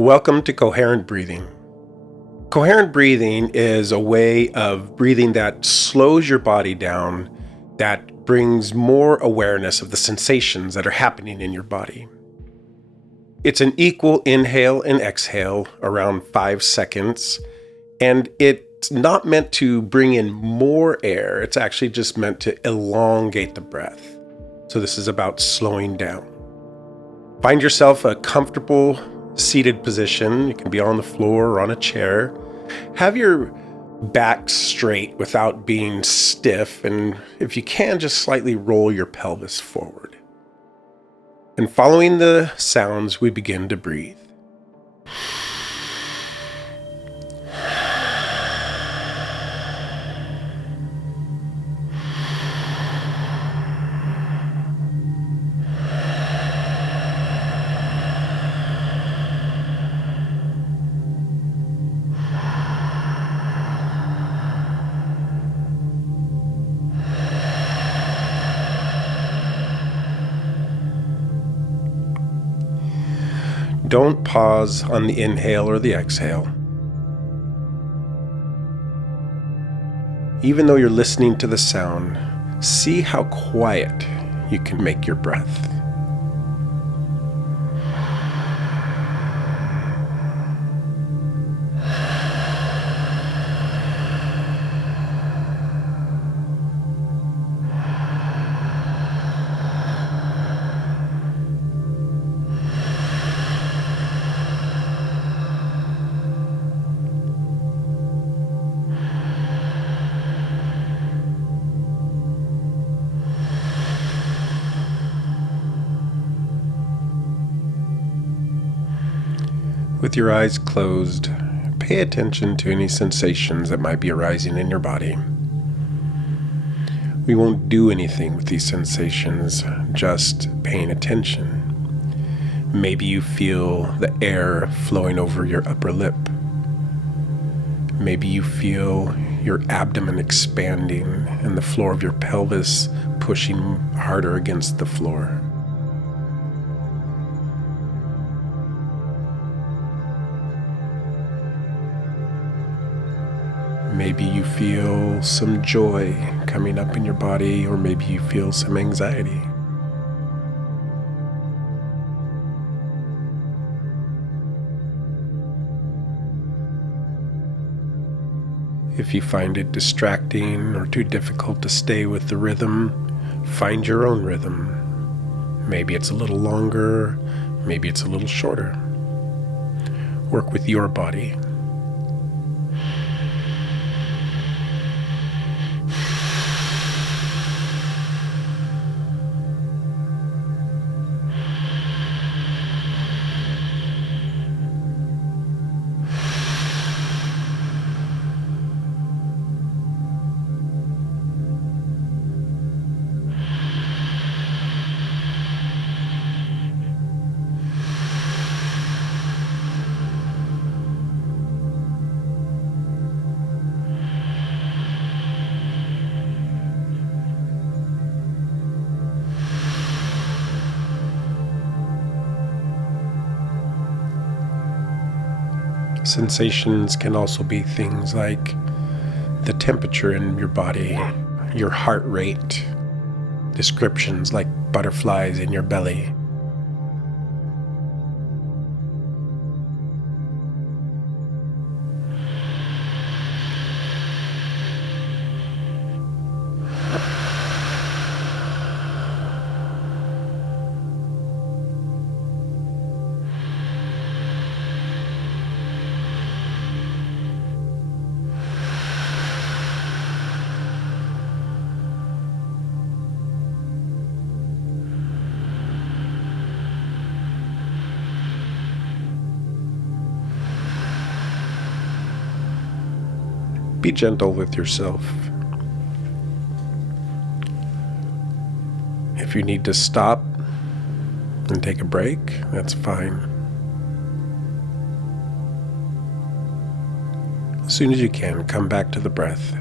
Welcome to Coherent Breathing. Coherent breathing is a way of breathing that slows your body down, that brings more awareness of the sensations that are happening in your body. It's an equal inhale and exhale around 5 seconds, and it's not meant to bring in more air. It's actually just meant to elongate the breath. So this is about slowing down. Find yourself a comfortable seated position. You can be on the floor or on a chair. Have your back straight without being stiff, and if you can, just slightly roll your pelvis forward. And following the sounds, we begin to breathe. Don't pause on the inhale or the exhale. Even though you're listening to the sound, see how quiet you can make your breath. With your eyes closed, pay attention to any sensations that might be arising in your body. We won't do anything with these sensations, just paying attention. Maybe you feel the air flowing over your upper lip. Maybe you feel your abdomen expanding and the floor of your pelvis pushing harder against the floor. Maybe you feel some joy coming up in your body, or maybe you feel some anxiety. If you find it distracting or too difficult to stay with the rhythm, find your own rhythm. Maybe it's a little longer, maybe it's a little shorter. Work with your body. Sensations can also be things like the temperature in your body, your heart rate, descriptions like butterflies in your belly. Be gentle with yourself. If you need to stop and take a break, that's fine. As soon as you can, come back to the breath.